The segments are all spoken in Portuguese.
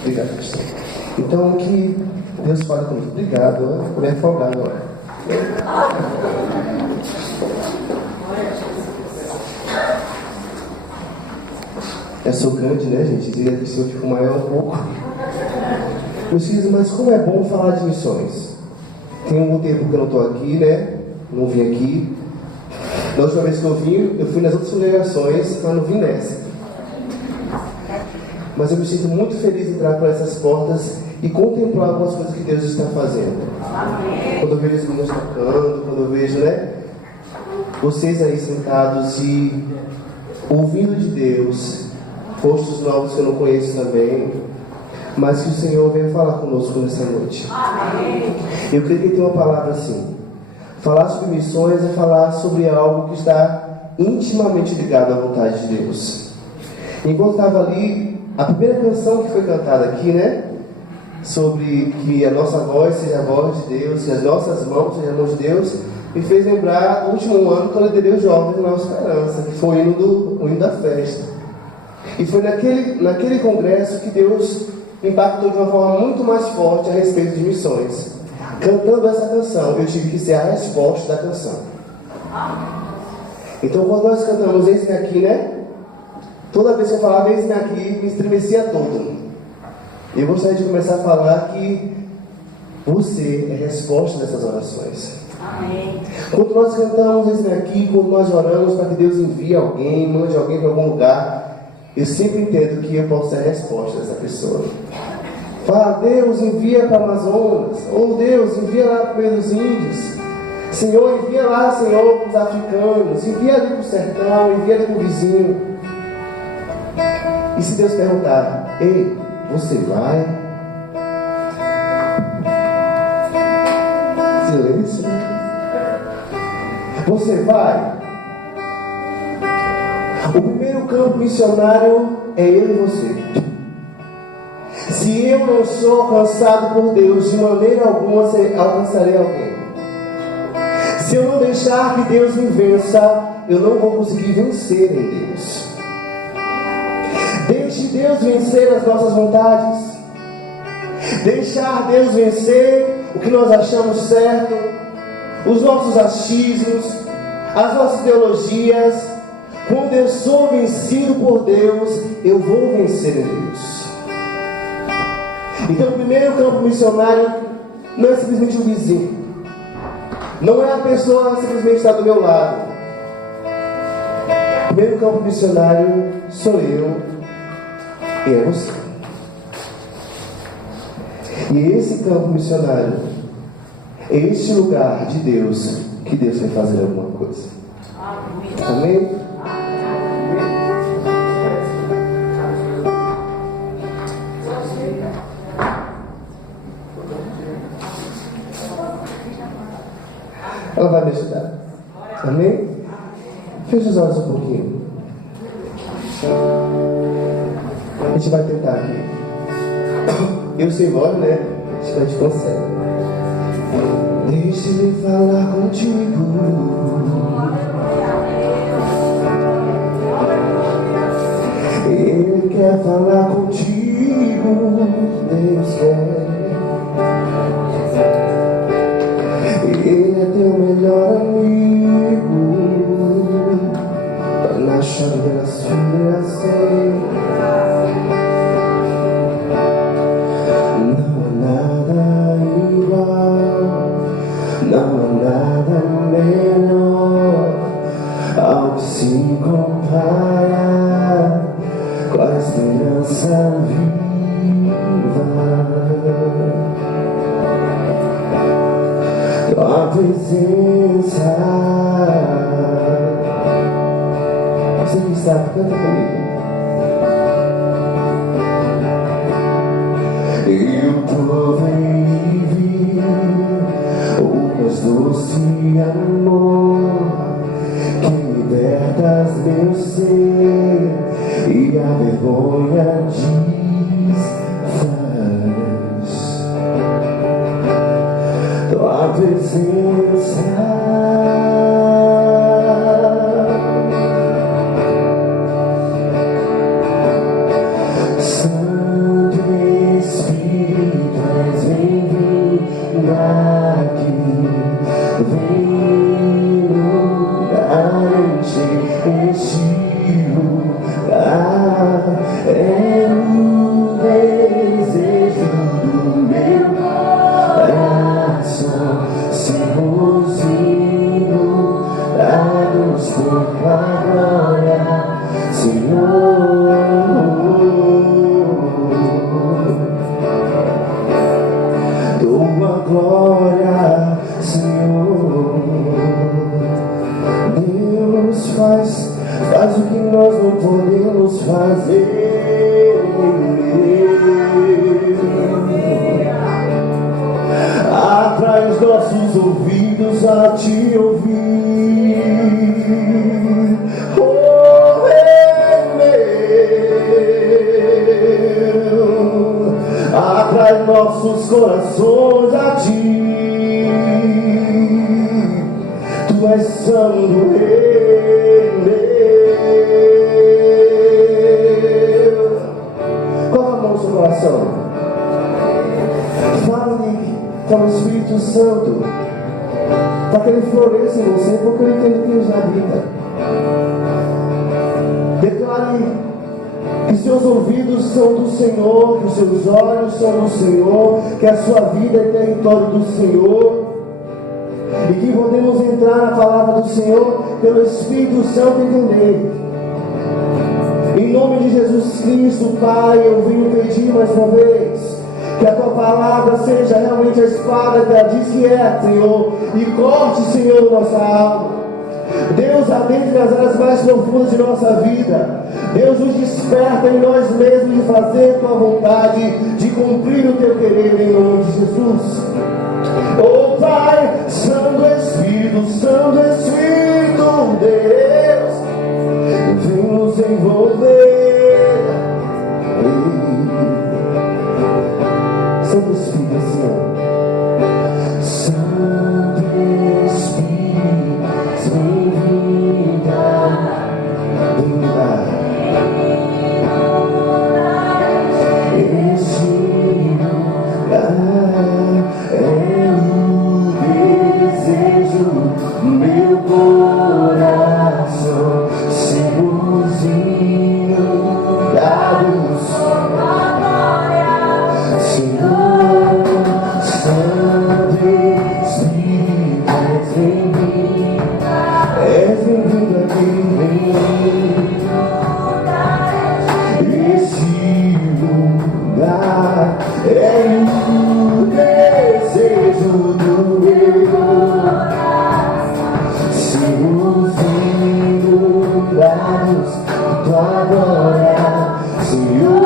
Obrigado, pastor. Então, que Deus fale comigo. Obrigado, eu me afogar agora. Eu sou grande, né, gente? Diria que o senhor ficou maior um pouco. Meus filhos, mas como é bom falar de missões. Tem algum tempo que eu não estou aqui, né? Não vim aqui. Da última vez que eu vim, eu fui nas outras congregações, mas não vim nessa. Mas eu me sinto muito feliz em entrar por essas portas e contemplar algumas coisas que Deus está fazendo. Quando eu vejo os meninos tocando, quando eu vejo, né, vocês aí sentados e ouvindo de Deus, rostos novos que eu não conheço também, mas que o Senhor venha falar conosco nessa noite. Eu creio que tem uma palavra assim: falar sobre missões é falar sobre algo que está intimamente ligado à vontade de Deus. Enquanto estava ali, a primeira canção que foi cantada aqui, né? Sobre que a nossa voz seja a voz de Deus, que as nossas mãos sejam a mão de Deus, me fez lembrar do último ano que eu liderei os jovens na Nova Esperança, que foi o hino da festa. E foi naquele congresso que Deus me impactou de uma forma muito mais forte a respeito de missões. Cantando essa canção, eu tive que ser a resposta da canção. Então, quando nós cantamos Eis-me Aqui, né? Toda vez que eu falava Eis-me Aqui, me estremecia todo. E eu gostaria de começar a falar que você é resposta dessas orações. Amém. Quando nós cantamos Eis-me Aqui, quando nós oramos para que Deus envie alguém, mande alguém para algum lugar, eu sempre entendo que eu posso ser a resposta dessa pessoa. Fala, Deus, envia para Amazonas. Ou Deus, envia lá para o meio dos índios. Senhor, envia lá, Senhor, para os africanos. Envia ali para o sertão, envia ali para o vizinho. E se Deus perguntar, ei, você vai? Silêncio. Você vai? O primeiro campo missionário é eu e você. Se eu não sou alcançado por Deus, de maneira alguma alcançarei alguém. Se eu não deixar que Deus me vença, eu não vou conseguir vencer em Deus. Deixe Deus vencer as nossas vontades. Deixar Deus vencer o que nós achamos certo, os nossos achismos, as nossas ideologias. Quando eu sou vencido por Deus, eu vou vencer em Deus. Então o primeiro campo missionário não é simplesmente um vizinho. Não é a pessoa que simplesmente está do meu lado. O primeiro campo missionário sou eu e é você. E esse campo missionário é este lugar de Deus que Deus vai fazer alguma coisa. Amém? Ela vai me ajudar. Amém? Feche os olhos um pouquinho. A gente vai tentar aqui. Eu sei embora, né? Acho que a gente consegue. Deixe-me falar contigo. Ele quer falar contigo. Deus quer. Ele é teu melhor amigo. Na chave das filhas. Não há nada igual. Não há nada melhor ao que se compara com a esperança viva. Tua presença. Você que sabe, canta comigo. E o povo vive o mais doce amor que libertas meu ser e a vergonha desfaz. Tua presença. Santo nossos corações a ti. Tu és santo Rei meu. Coloca a mão no seu coração. Fale com o Espírito Santo, para que ele floresça em você, porque eu entendo que ele já habita. Declare que seus ouvidos são do Senhor, que os seus olhos são do Senhor, que a sua vida é território do Senhor, e que podemos entrar na palavra do Senhor pelo Espírito Santo entender. Em nome de Jesus Cristo, Pai, eu venho pedir mais uma vez que a tua palavra seja realmente a espada que ela diz que é, Senhor, e corte, Senhor, nossa alma. Deus, adentre nas áreas mais profundas de nossa vida. Deus, nos desperta em nós mesmos de fazer tua vontade, de cumprir o teu querer em nome de Jesus. Oh Pai, Santo Espírito, Deus, vem nos envolver. Santo Espírito, Senhor. Santo Espírito, esse é o desejo do meu coração, sermos inundados, Senhor. Santo Espírito, és bem-vindo aqui. Esse lugar é o desejo do meu coração, sermos inundados de tua glória, Senhor.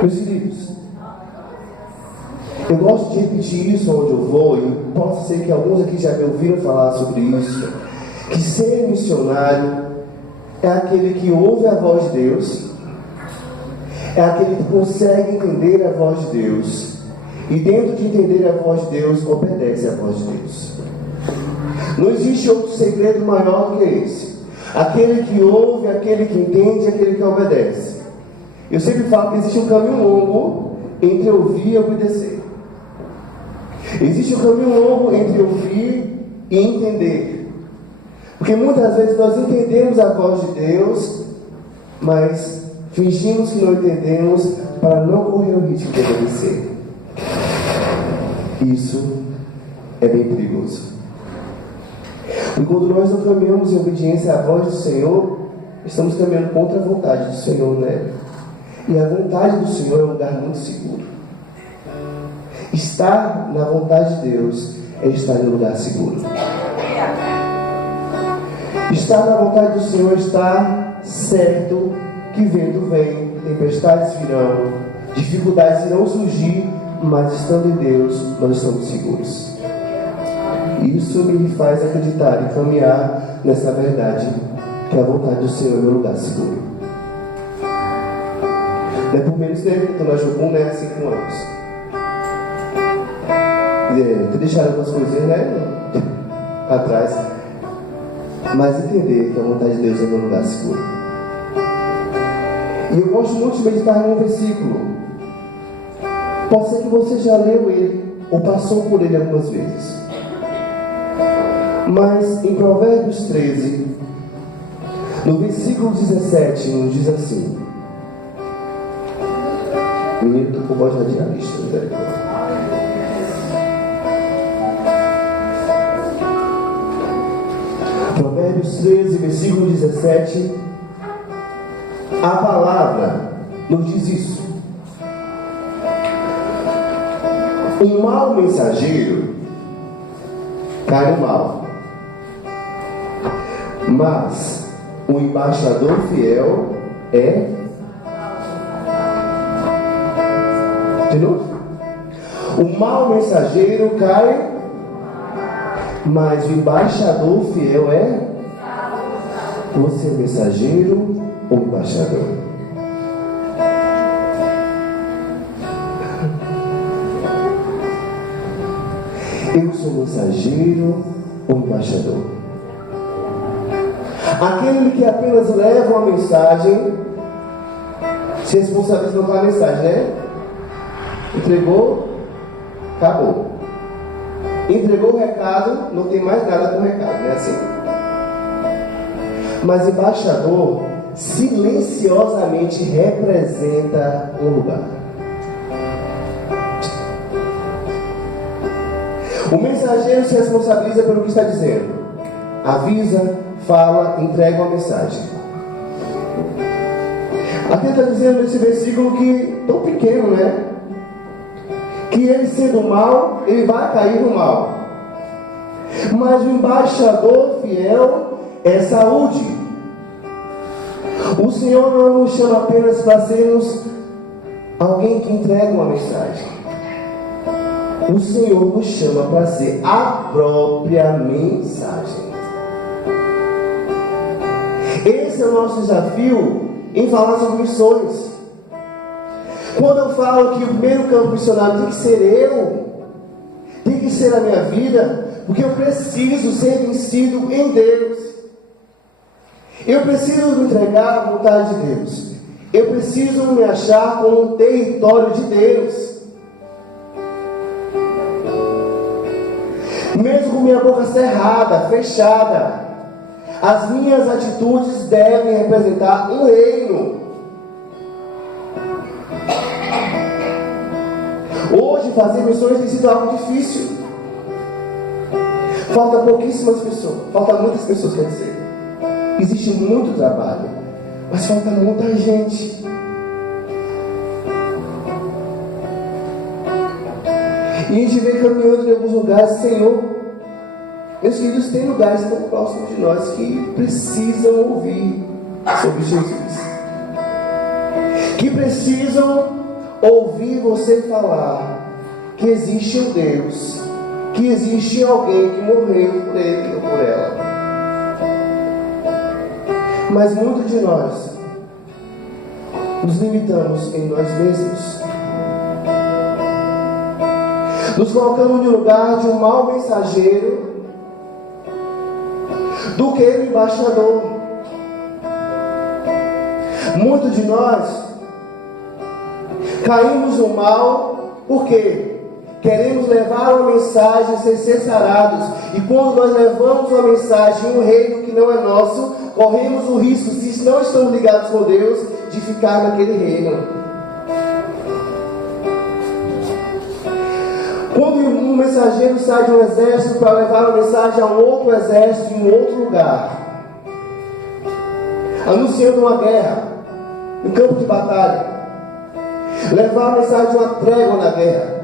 Meus queridos, eu gosto de repetir isso onde eu vou, e posso ser que alguns aqui já me ouviram falar sobre isso, que ser missionário é aquele que ouve a voz de Deus, é aquele que consegue entender a voz de Deus, e dentro de entender a voz de Deus, obedece a voz de Deus. Não existe outro segredo maior do que esse. Aquele que ouve, aquele que entende, aquele que obedece. Eu sempre falo que existe um caminho longo entre ouvir e obedecer. Existe um caminho longo entre ouvir e entender. Porque muitas vezes nós entendemos a voz de Deus, mas fingimos que não entendemos para não correr o risco de obedecer. Isso é bem perigoso. E quando nós não caminhamos em obediência à voz do Senhor, estamos caminhando contra a vontade do Senhor, né? E a vontade do Senhor é um lugar muito seguro. Estar na vontade de Deus é estar em um lugar seguro. Estar na vontade do Senhor é estar certo que vento vem, tempestades virão, dificuldades irão surgir, mas estando em Deus, nós estamos seguros. Isso me faz acreditar e caminhar nessa verdade, que a vontade do Senhor é meu lugar seguro. Não é por menos tempo que estou na Jocum, né? 5 anos. Ter deixado algumas coisinhas, né? Atrás. Mas entender que a vontade de Deus é meu lugar seguro. E eu gosto muito de meditar em um versículo. Pode ser que você já leu ele, ou passou por ele algumas vezes. Mas em Provérbios 13, no versículo 17, nos diz assim: menino, tu pode radiar a lista, misericórdia. Provérbios 13, versículo 17, a palavra nos diz isso: um mau mensageiro cai no mal, mas o embaixador fiel é. De novo. O mau mensageiro cai, mas o embaixador fiel é. Você é mensageiro ou embaixador? Eu sou mensageiro ou embaixador? Aquele que apenas leva uma mensagem se responsabiliza pela mensagem, né? Entregou, acabou. Entregou o recado, não tem mais nada com o recado, não é assim? Mas embaixador silenciosamente representa um lugar. O mensageiro se responsabiliza pelo que está dizendo. Avisa, fala, entrega uma mensagem. Aqui está dizendo nesse versículo que, tão pequeno, né? Que ele sendo mal, ele vai cair no mal. Mas o embaixador fiel é saúde. O Senhor não nos chama apenas para sermos alguém que entrega uma mensagem. O Senhor nos chama para ser a própria mensagem. Esse é o nosso desafio em falar sobre missões. Quando eu falo que o primeiro campo missionário tem que ser eu, tem que ser a minha vida, porque eu preciso ser vencido em Deus. Eu preciso me entregar à vontade de Deus. Eu preciso me achar como um território de Deus. Mesmo com minha boca cerrada, fechada, as minhas atitudes devem representar um reino. Hoje fazer missões tem sido algo difícil. Falta pouquíssimas pessoas, falta muitas pessoas, quer dizer. Existe muito trabalho, mas falta muita gente. E a gente vê caminhando em alguns lugares, Senhor, meus queridos, tem lugares tão próximos de nós que precisam ouvir sobre Jesus, que precisam ouvir você falar que existe um Deus, que existe alguém que morreu por ele ou por ela. Mas muitos de nós nos limitamos em nós mesmos, nos colocamos no lugar de um mau mensageiro do que o embaixador. Muitos de nós caímos no mal porque queremos levar uma mensagem sem ser sarados. E quando nós levamos uma mensagem em um reino que não é nosso, corremos o risco, se não estamos ligados com Deus, de ficar naquele reino. Quando um mensageiro sai de um exército para levar uma mensagem a um outro exército em um outro lugar, anunciando uma guerra, um campo de batalha, levar a mensagem de uma trégua na guerra,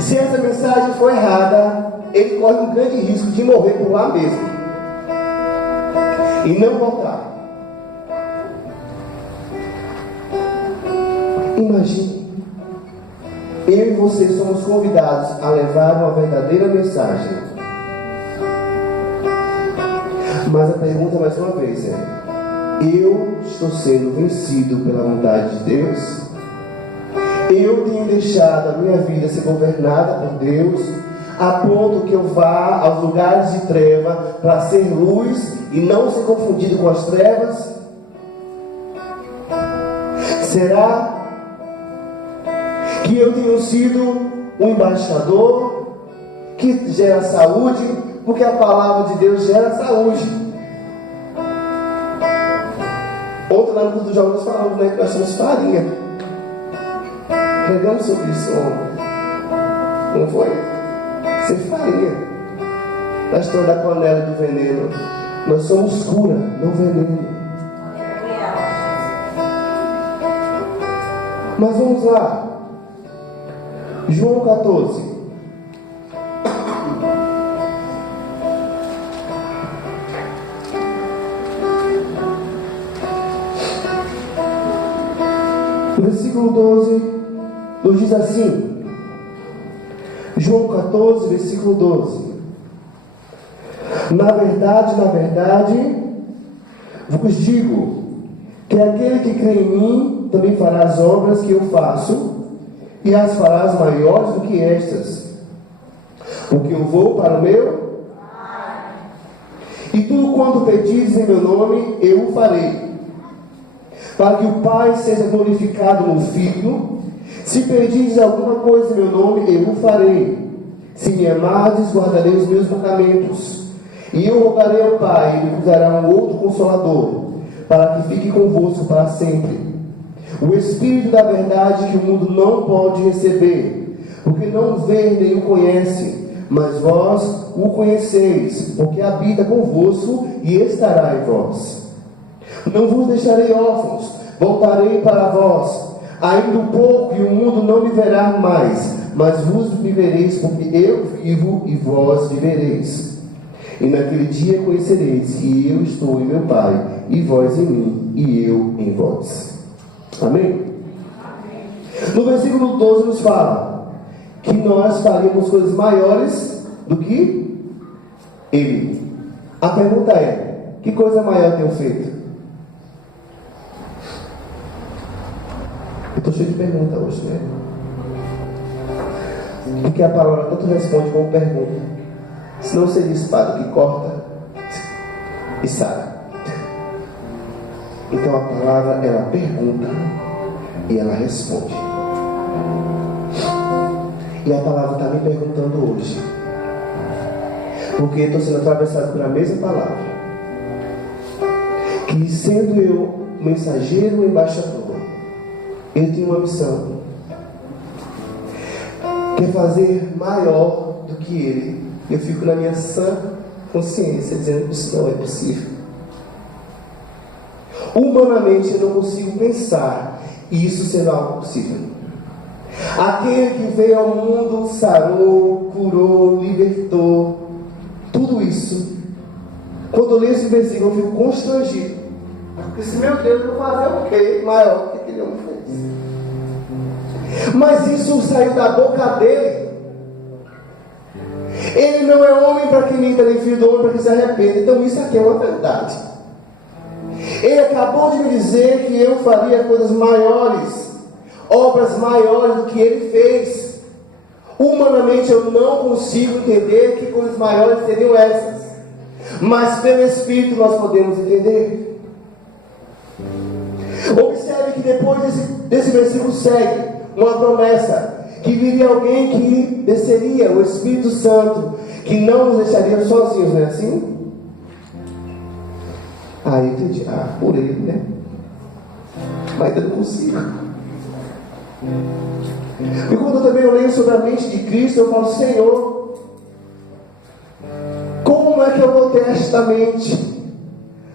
se essa mensagem for errada, ele corre um grande risco de morrer por lá mesmo e não voltar. Imagine eu e você somos convidados a levar uma verdadeira mensagem. Mas a pergunta mais uma vez é: eu estou sendo vencido pela vontade de Deus? Eu tenho deixado a minha vida ser governada por Deus, a ponto que eu vá aos lugares de treva para ser luz e não ser confundido com as trevas? Será que eu tenho sido um embaixador que gera saúde? Porque a palavra de Deus gera saúde. Ontem lá no culto dos jovens falamos, né, que nós somos farinha. Pregamos sobre isso ontem. Não foi? Ser farinha. Na história da panela e do veneno. Nós somos cura, não veneno. Mas vamos lá. João 14. No versículo 12, nos diz assim. João 14, versículo 12. Na verdade, vos digo que aquele que crê em mim também fará as obras que eu faço, e as farás maiores do que estas, porque eu vou para o meu Pai. E tudo quanto pedires em meu nome, eu o farei, para que o Pai seja glorificado no Filho. Se pedires alguma coisa em meu nome, eu o farei. Se me amardes, guardarei os meus mandamentos. E eu rogarei ao Pai, e ele vos dará um outro Consolador, para que fique convosco para sempre. O Espírito da verdade, que o mundo não pode receber, porque não o vê nem o conhece, mas vós o conheceis, porque habita convosco e estará em vós. Não vos deixarei órfãos, voltarei para vós. Ainda um pouco e o mundo não me verá mais, mas vos vivereis, porque eu vivo e vós vivereis. E naquele dia conhecereis que eu estou em meu Pai, e vós em mim, e eu em vós. Amém? No versículo 12 nos fala que nós faríamos coisas maiores do que Ele. A pergunta é: que coisa maior tenho feito? Eu estou cheio de pergunta hoje, né? Porque a palavra tanto responde como pergunta. Senão seria espada que corta e sara. Então a palavra, ela pergunta e ela responde. E a palavra está me perguntando hoje, porque estou sendo atravessado pela mesma palavra, que sendo eu mensageiro, embaixador, eu tenho uma missão, que é fazer maior do que Ele. Eu fico na minha sã consciência dizendo que isso não é possível. Humanamente eu não consigo pensar isso sendo algo possível. Aquele que veio ao mundo, sarou, curou, libertou, tudo isso. Quando eu leio esse versículo eu fico constrangido, porque se meu Deus, eu vou fazer o quê maior que aquele homem fez? Mas isso saiu da boca dele. Ele não é homem para que minta, nem filho do homem para que se arrependa. Então isso aqui é uma verdade. Ele acabou de me dizer que eu faria coisas maiores, obras maiores do que ele fez. Humanamente eu não consigo entender que coisas maiores seriam essas, mas pelo Espírito nós podemos entender. Observe que depois desse versículo segue uma promessa, que viria alguém que desceria, o Espírito Santo, que não nos deixaria sozinhos, não é assim? Aí eu entendi, por ele, né? Mas eu não consigo. E quando eu também leio sobre a mente de Cristo, eu falo: Senhor, como é que eu vou ter esta mente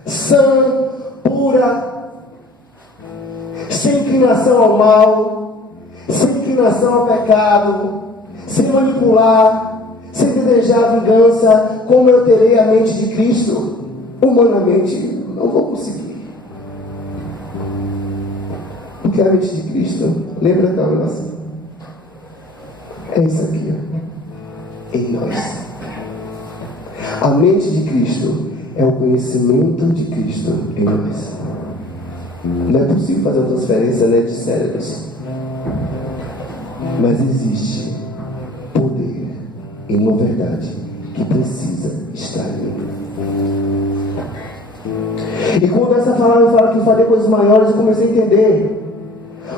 sã, pura, sem inclinação ao mal, sem inclinação ao pecado, sem manipular, sem desejar vingança? Como eu terei a mente de Cristo? Humanamente não vou conseguir, porque a mente de Cristo, lembra da oração, É isso aqui, ó. Em nós. A mente de Cristo é o conhecimento de Cristo em nós. Não é possível fazer uma transferência, né, de cérebros. Mas existe poder em uma verdade que precisa estar em mim. E quando essa palavra fala que fazer coisas maiores, eu comecei a entender.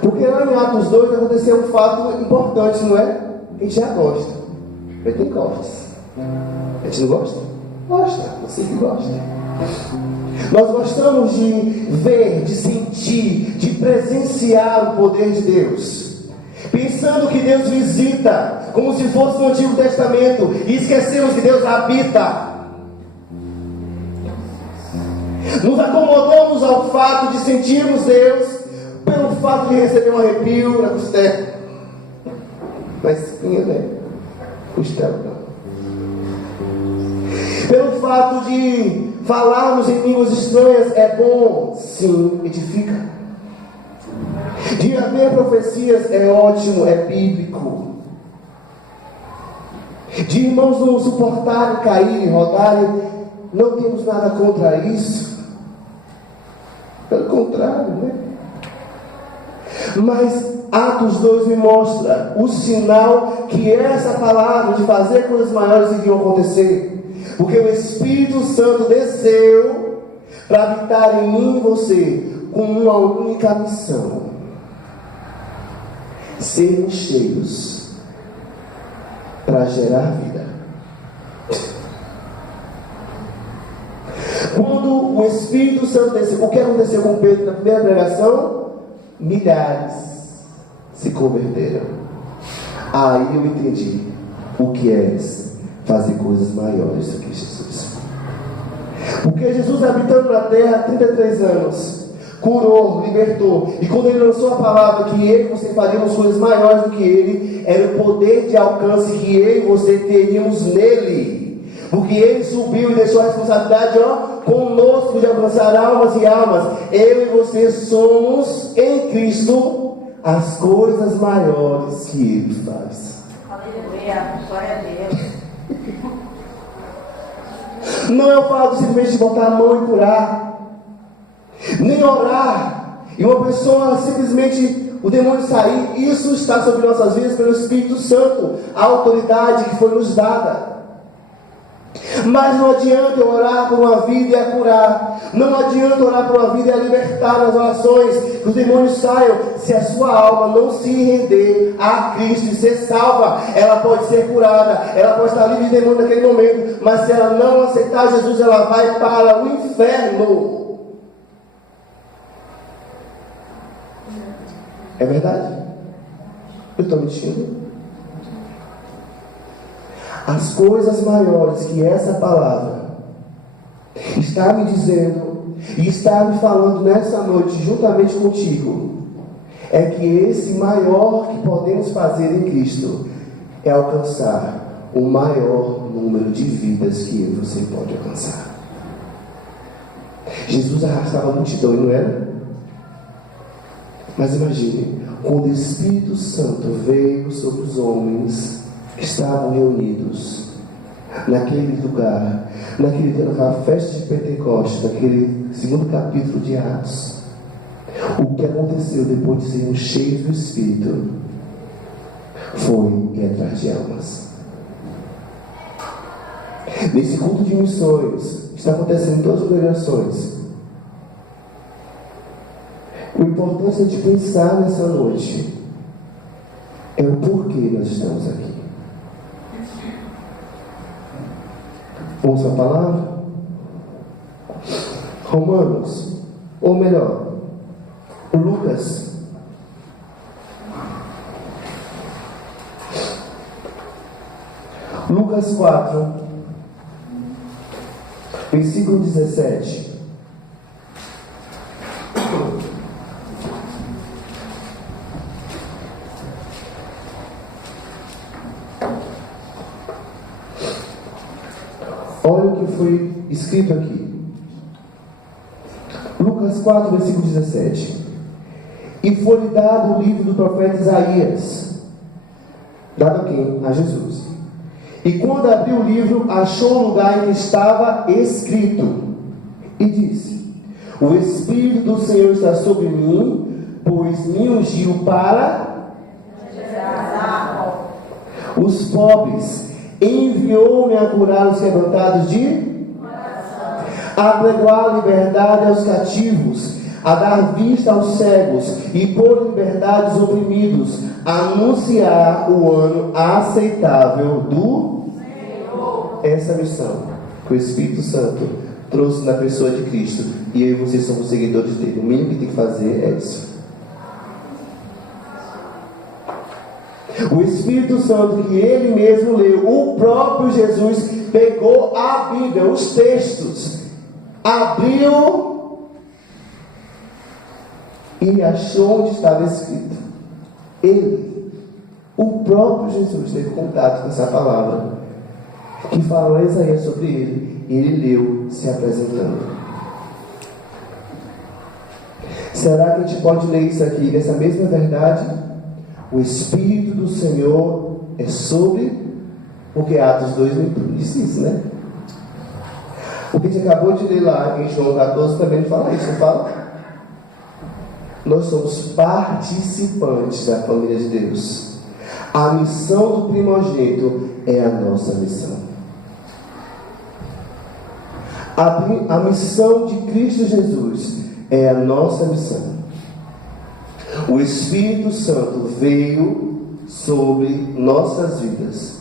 Porque lá em Atos 2 aconteceu um fato importante, não é? A gente já gosta. Pentecostes. A gente não gosta? Gosta, você que gosta. Nós gostamos de ver, de sentir, de presenciar o poder de Deus. Pensando que Deus visita, como se fosse no Antigo Testamento, e esquecemos que Deus habita. Nos acomodamos ao fato de sentirmos Deus, pelo fato de receber um arrepio na costela. Na espinha, né? Costela, não. Pelo fato de falarmos em línguas estranhas, é bom, sim, edifica. De haver profecias é ótimo, é bíblico. De irmãos não suportarem, caírem, rodarem, não temos nada contra isso. Pelo contrário, né? Mas Atos 2 me mostra o sinal que essa palavra de fazer coisas maiores iriam acontecer. Porque o Espírito Santo desceu para habitar em mim e você com uma única missão: sermos cheios para gerar vida. Quando o Espírito Santo desceu, o que aconteceu com Pedro na primeira pregação? Milhares se converteram. Aí eu entendi o que é fazer coisas maiores do que Jesus. Porque Jesus, habitando na terra há 33 anos, curou, libertou, e quando ele lançou a palavra que eu e você faríamos coisas maiores do que ele, era o poder de alcance que eu e você teríamos nele. Porque ele subiu e deixou a responsabilidade, conosco, de alcançar almas e almas. Eu e você somos em Cristo as coisas maiores que ele faz. Aleluia, glória a Deus. Não é o fato simplesmente de botar a mão e curar, nem orar e uma pessoa simplesmente o demônio sair. Isso está sobre nossas vidas pelo Espírito Santo, a autoridade que foi nos dada. Mas não adianta eu orar por uma vida e a curar. Não adianta orar por uma vida e a libertar nas orações, que os demônios saiam, se a sua alma não se render a Cristo e ser salva. Ela pode ser curada, ela pode estar livre de demônio naquele momento, mas se ela não aceitar Jesus, ela vai para o inferno. É verdade? Eu estou mentindo? As coisas maiores que essa palavra está me dizendo e está me falando nessa noite, juntamente contigo, é que esse maior que podemos fazer em Cristo é alcançar o maior número de vidas que eu e você pode alcançar. Jesus arrastava a multidão e não era? Mas imagine, quando o Espírito Santo veio sobre os homens que estavam reunidos naquele lugar, naquela festa de Pentecostes, naquele segundo capítulo de Atos, o que aconteceu depois de sermos cheios do Espírito foi ir atrás de almas. Nesse culto de missões que está acontecendo em todas as delegações, o importante de pensar nessa noite é o porquê nós estamos aqui. Vamos à palavra? Romanos, ou melhor, Lucas. Lucas 4, versículo 17. Olha o que foi escrito aqui. Lucas 4, versículo 17. E foi-lhe dado o livro do profeta Isaías. Dado a quem? A Jesus. E quando abriu o livro, achou o lugar em que estava escrito. E disse: o Espírito do Senhor está sobre mim, pois me ungiu para os pobres, enviou-me a curar os quebrantados de a pregoar a liberdade aos cativos, a dar vista aos cegos e pôr em liberdade os oprimidos, a anunciar o ano aceitável do Senhor. Essa missão que o Espírito Santo trouxe na pessoa de Cristo, e eu e vocês somos seguidores dele. O mínimo que tem que fazer é isso. O Espírito Santo que ele mesmo leu, o próprio Jesus pegou a Bíblia, os textos, abriu e achou onde estava escrito. Ele, o próprio Jesus, teve contato com essa palavra que fala Isaías sobre ele, e ele leu se apresentando. Será que a gente pode ler isso aqui, dessa mesma verdade? O Espírito do Senhor é sobre, porque Atos 2 diz isso, né? O que a gente acabou de ler lá em João 14 também fala isso, não fala? Nós somos participantes da família de Deus. A missão do primogênito é a nossa missão. A missão de Cristo Jesus é a nossa missão. O Espírito Santo veio sobre nossas vidas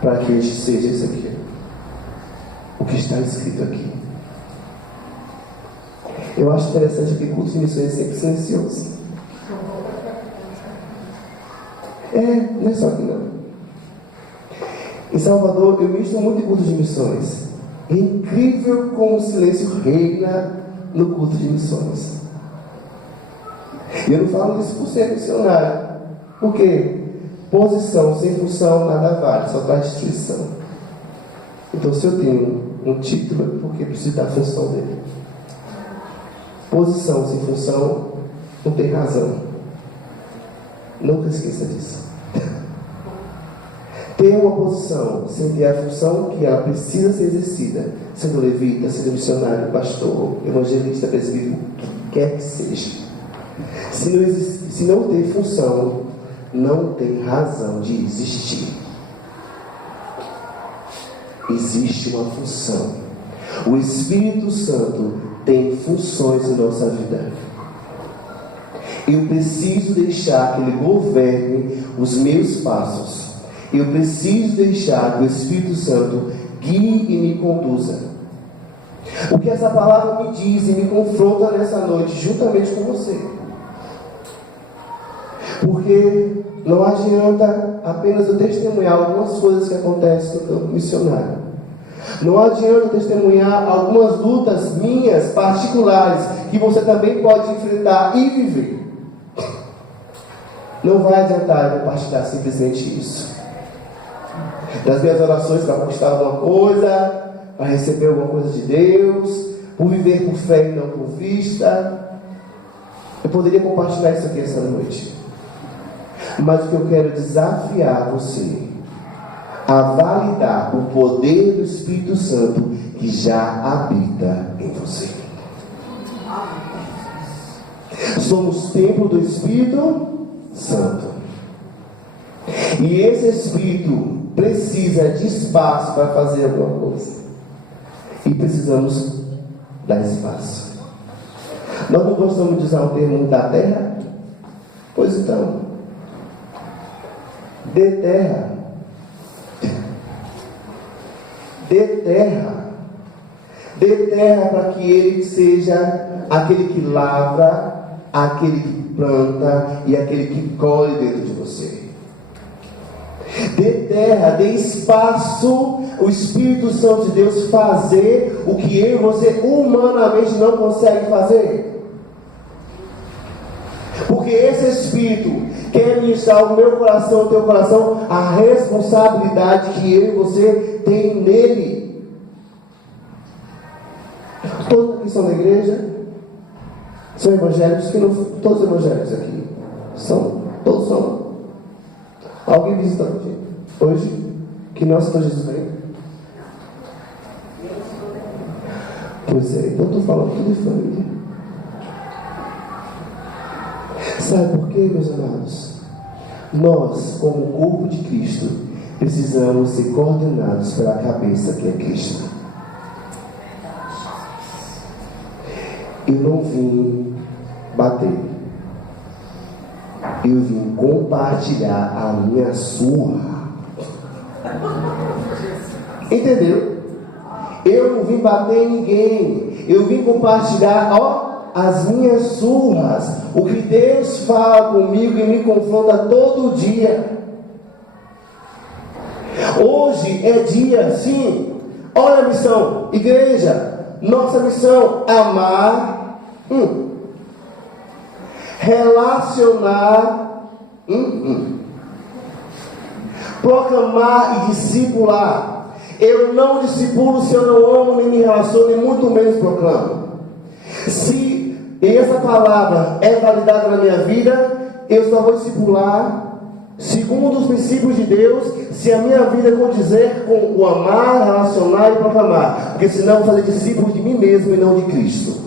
para que a gente seja isso aqui, o que está escrito aqui. Eu acho interessante que cultos de missões sempre silenciosos. Não é só aqui não. Em Salvador eu ministro muito em cultos de missões. É incrível como o silêncio reina no culto de missões. E eu não falo isso por ser missionário. Por quê? Posição sem função nada vale, só traz destruição. Então, se eu tenho um título, é porque preciso da função dele. Posição sem função não tem razão. Nunca esqueça disso. Ter uma posição sem ter a função que ela precisa ser exercida, sendo levita, sendo missionário, pastor, evangelista, presbítero, o que quer que seja. Se não tem função, não tem razão de existir. Existe uma função. O Espírito Santo tem funções em nossa vida. Eu preciso deixar que Ele governe os meus passos. Eu preciso deixar que o Espírito Santo guie e me conduza. O que essa palavra me diz e me confronta nessa noite, juntamente com você. Porque não adianta apenas eu testemunhar algumas coisas que acontecem no campo missionário. Não adianta testemunhar algumas lutas minhas particulares que você também pode enfrentar e viver. Não vai adiantar eu compartilhar simplesmente isso. Das minhas orações para conquistar alguma coisa, para receber alguma coisa de Deus, por viver por fé e não por vista. Eu poderia compartilhar isso aqui essa noite. Mas o que eu quero desafiar você a validar o poder do Espírito Santo que já habita em você. Somos templo do Espírito Santo. E esse Espírito precisa de espaço para fazer alguma coisa. E precisamos dar espaço. Nós não gostamos de usar o termo da terra? Pois então, dê terra. Dê terra. Dê terra para que Ele seja aquele que lavra, aquele que planta e aquele que colhe dentro de você. Dê terra, dê espaço, o Espírito Santo de Deus fazer o que eu e você humanamente não consegue fazer. Porque esse Espírito quer ministrar o meu coração, o teu coração, a responsabilidade que eu e você tem nele. Todos aqui são da igreja, são evangélicos, que não, todos evangélicos aqui são, todos são. Alguém visita hoje? Que nosso Senhor Jesus vem? Pois é, então estou falando tudo de família. Sabe por quê, meus amados? Nós, como corpo de Cristo, precisamos ser coordenados pela cabeça que é Cristo. Eu não vim bater. Eu vim compartilhar a minha surra. Entendeu? Eu não vim bater em ninguém. Eu vim compartilhar, as minhas surras. O que Deus fala comigo e me confronta todo dia. Hoje é dia, sim. Olha a missão, igreja. Nossa missão: amar, relacionar, proclamar e discipular. Eu não discipulo se eu não amo, nem me relaciono, e muito menos proclamo. Se essa palavra é validada na minha vida, eu só vou discipular segundo os princípios de Deus, se a minha vida condizer com o amar, relacionar e proclamar. Porque senão eu vou fazer discípulos de mim mesmo e não de Cristo.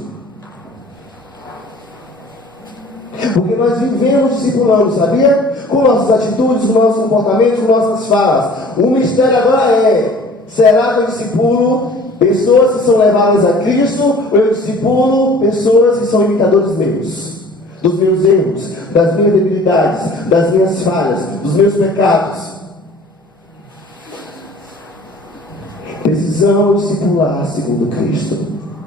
Porque nós vivemos discipulando, sabia? Com nossas atitudes, com nossos comportamentos, com nossas falas. O mistério agora será que eu discipulo pessoas que são levadas a Cristo, ou eu discipulo pessoas que são imitadores meus? Dos meus erros, das minhas debilidades, das minhas falhas, dos meus pecados. Precisamos discipular segundo Cristo.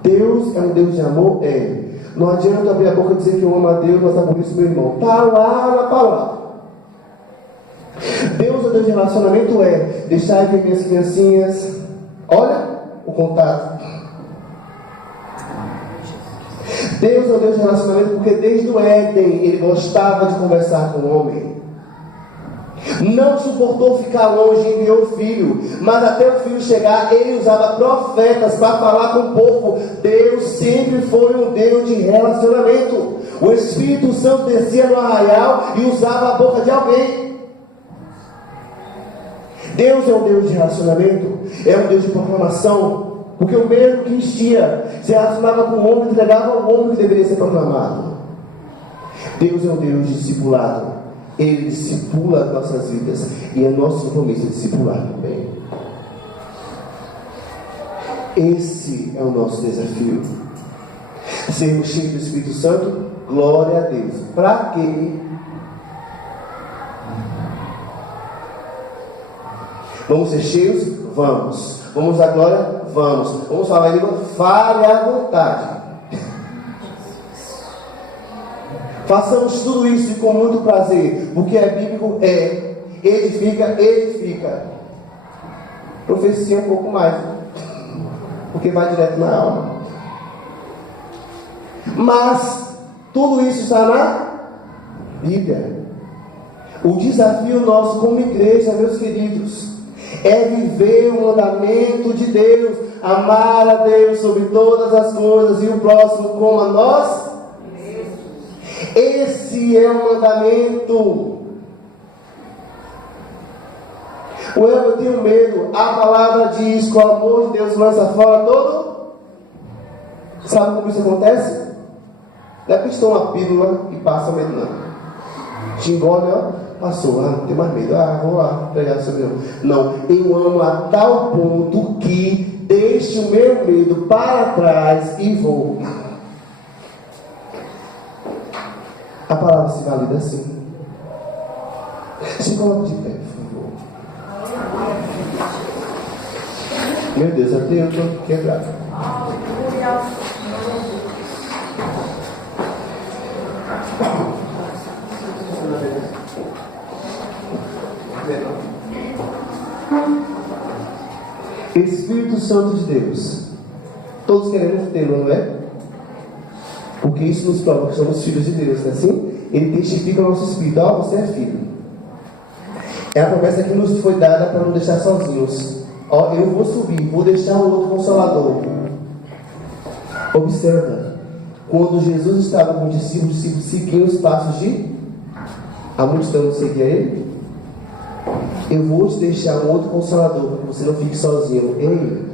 Deus é um Deus de amor? É. Não adianta abrir a boca e dizer que eu amo a Deus, mas por isso, meu irmão, está lá na palavra. Deus é um Deus de relacionamento? É. Deixar ver minhas criancinhas. Olha o contato. Deus é um Deus de relacionamento porque desde o Éden Ele gostava de conversar com o homem. Não suportou ficar longe, enviou o filho. Mas até o filho chegar, Ele usava profetas para falar com o povo. Deus sempre foi um Deus de relacionamento. O Espírito Santo descia no arraial e usava a boca de alguém. Deus é um Deus de relacionamento, é um Deus de proclamação. Porque o mesmo que enchia se relacionava com o homem e entregava ao homem que deveria ser proclamado. Deus é um Deus discipulado. Ele discipula as nossas vidas. E é nosso compromisso discipular também. Esse é o nosso desafio. Sermos cheios do Espírito Santo, glória a Deus. Para quê? Vamos ser cheios? Vamos. Vamos dar glória? Vamos. Vamos falar em língua? Fale à vontade. Façamos tudo isso com muito prazer, porque é bíblico, edifica. Profecia um pouco mais, porque vai direto na alma. Mas tudo isso está na Bíblia. O desafio nosso como igreja, meus queridos, é viver o mandamento de Deus, amar a Deus sobre todas as coisas e o próximo como a nós. Esse é o mandamento. Eu tenho medo. A palavra diz que o amor de Deus lança fora todo. Sabe como isso acontece? Não é que estou uma pílula e passa medo, não. Te engole, passou, não tem mais medo, vou lá pregar sobre ele. Não, eu amo a tal ponto que deixo o meu medo para trás e vou. A palavra se valida assim. Se coloque de pé, por favor. Meu Deus, até eu estou quebrado. Espírito Santo de Deus. Todos queremos tê-lo, não é? Porque isso nos prova que somos filhos de Deus, não é assim? Ele testifica o nosso espírito. Você é filho. É a promessa que nos foi dada para não deixar sozinhos. Eu vou subir, vou deixar um outro consolador. Observa. Quando Jesus estava com os discípulos seguiam os passos de... A multidão não seguia ele? Eu vou te deixar um outro consolador para que você não fique sozinho. Ei,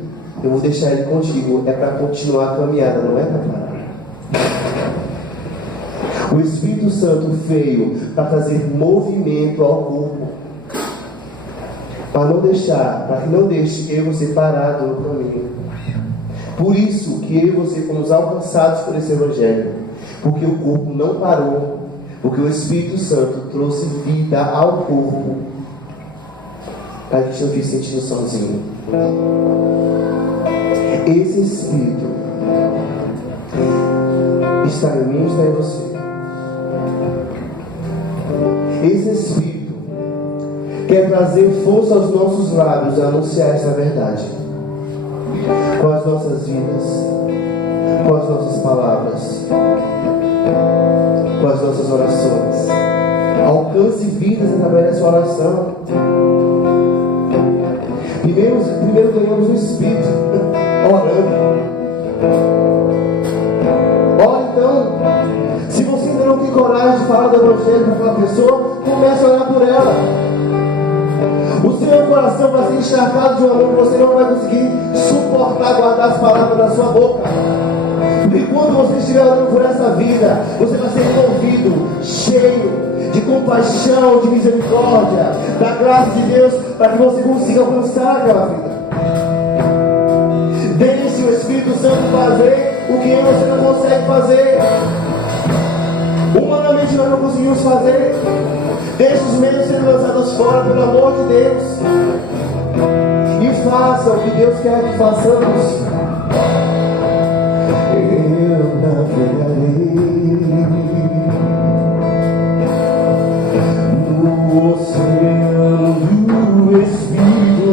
eu vou deixar ele contigo. É para continuar a caminhada, não é para parar. O Espírito Santo veio para trazer movimento ao corpo, para que não deixe eu e você parado no caminho. Por isso que eu e você fomos alcançados por esse Evangelho, porque o corpo não parou, porque o Espírito Santo trouxe vida ao corpo, para que a gente não fique sentindo sozinho. Esse Espírito está em mim e está em você. Esse Espírito quer trazer força aos nossos lábios a anunciar essa verdade, com as nossas vidas, com as nossas palavras, com as nossas orações. Alcance vidas através dessa oração. Primeiro ganhamos o Espírito, orando. Ora então, se você ainda não tem coragem de falar do Evangelho para aquela pessoa, comece a orar por ela. O seu coração vai ser encharcado de um amor que você não vai conseguir suportar guardar as palavras da sua boca. Porque quando você estiver orando por essa vida, você vai ser envolvido, cheio de compaixão, de misericórdia, da graça de Deus, para que você consiga alcançar aquela vida. Deixe o Espírito Santo fazer o que você não consegue fazer. Humanamente nós não conseguimos fazer. Deixe os meios serem lançados fora, pelo amor de Deus, e faça o que Deus quer que façamos. Eu navegarei no oceano do Espírito,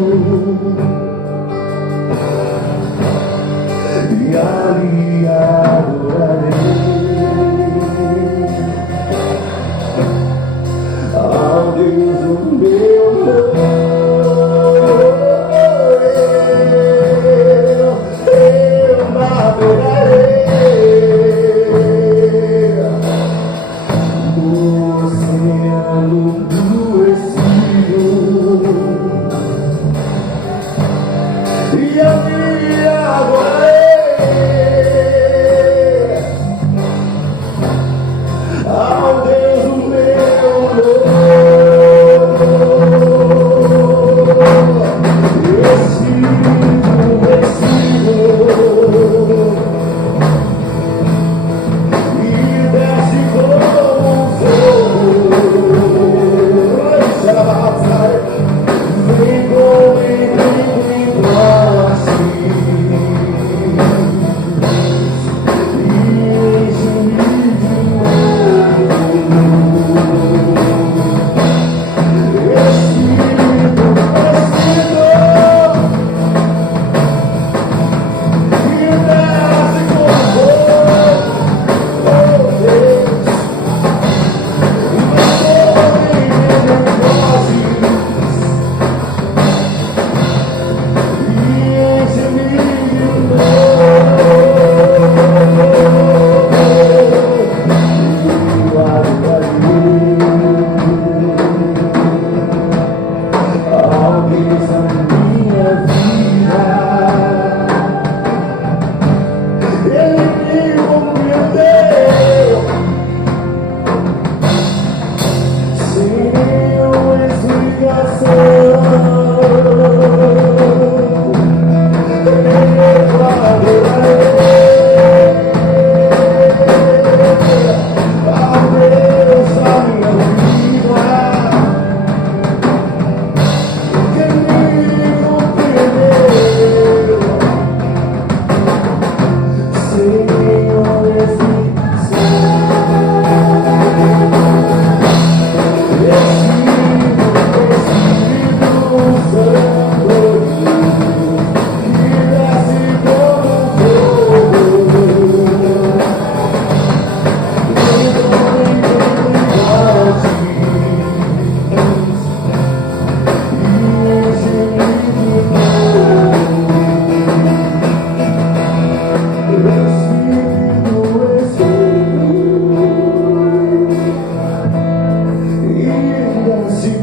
e ali adorarei ao Deus o meu eu navegarei no oceano do Espírito, e ali adorarei ao Deus o meu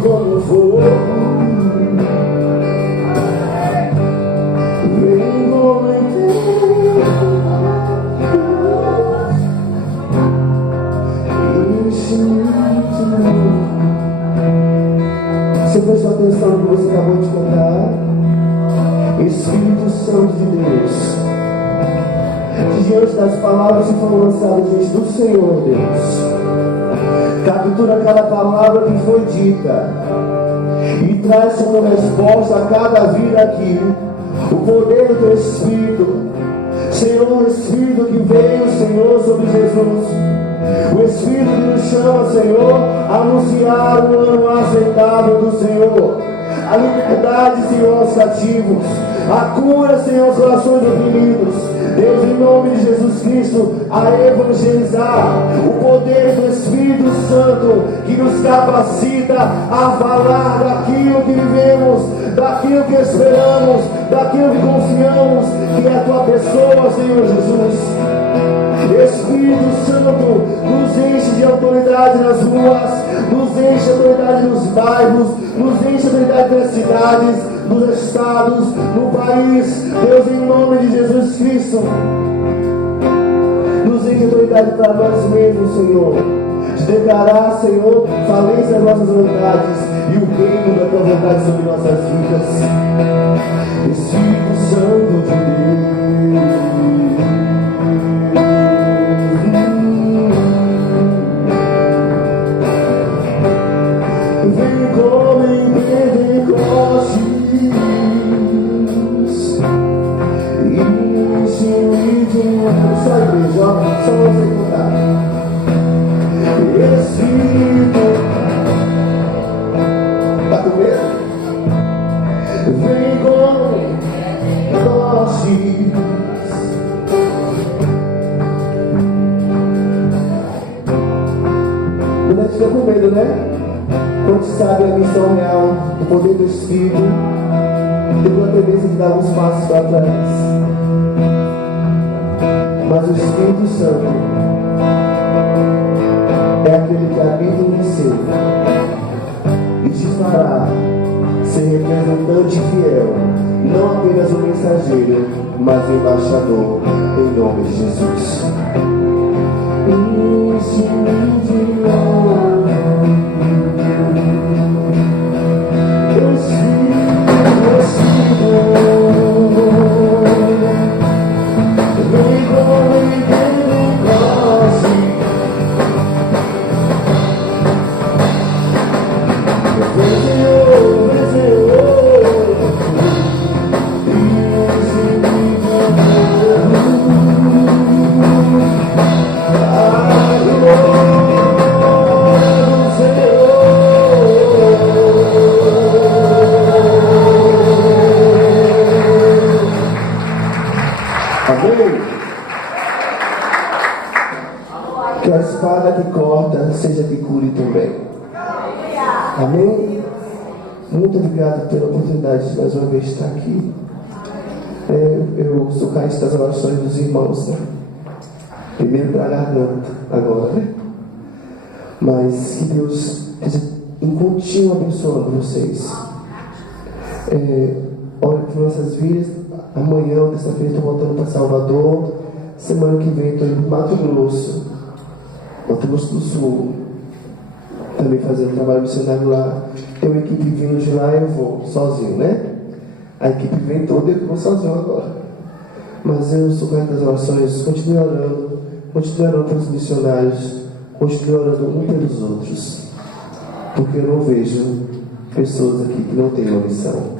como fogo, vem como você prestou atenção no que você acabou de cantar? Espírito Santo de Deus, diante das palavras que foram lançadas diante do Senhor, Deus, captura cada palavra que foi dita e traz como resposta a cada vida aqui o poder do Teu Espírito. Senhor, o Espírito que veio, Senhor, sobre Jesus, o Espírito que nos chama, Senhor, a anunciar o ano aceitável do Senhor, a liberdade, Senhor, aos cativos, a cura, Senhor, aos corações oprimidos. Deus, em nome de Jesus Cristo, a evangelizar, o poder do Espírito Santo que nos capacita a falar daquilo que vivemos, daquilo que esperamos, daquilo que confiamos, que é a Tua pessoa, Senhor Jesus. Espírito Santo, nos enche de autoridade nas ruas, nos enche de autoridade nos bairros, nos enche de autoridade nas cidades, nos estados, no país. Deus, em nome de Jesus Cristo, nos enche de autoridade para nós mesmos, Senhor, de declarar, Senhor, falência das nossas vontades e o reino da Tua vontade sobre nossas vidas. Espírito Santo de Deus, vem como em Pentecostes, enche-me de uma. Só a igreja, ó, só você cantar. Espírito, tá com medo? Vem como em Pentecostes. Não é que fica com medo, né? Quando sabe a missão real, o poder do Espírito, tem uma tendência de dar uns passos para trás. Mas o Espírito Santo é aquele que habita em você e te fará ser representante fiel, não apenas um mensageiro, mas um embaixador, em nome de Jesus. Que a espada que corta seja que cure também. Amém? Muito obrigado pela oportunidade de mais uma vez estar aqui. Eu sou carente das orações dos irmãos, né? Primeiro para a garganta, agora, né? Mas que Deus esteja em contínuo abençoando vocês. Olha para nossas vidas. Amanhã, terça-feira, estou voltando para Salvador. Semana que vem estou indo para Mato Grosso do Sul, também fazendo trabalho missionário lá. Tem uma equipe vindo de lá e eu vou sozinho, né? A equipe vem toda e eu vou sozinho agora. Mas eu sou carente das orações, continue orando pelos missionários, continue orando um pelos outros, porque eu não vejo pessoas aqui que não têm uma missão.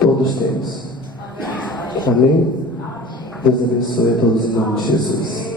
Todos temos. Amém? Deus abençoe a todos em nome de Jesus.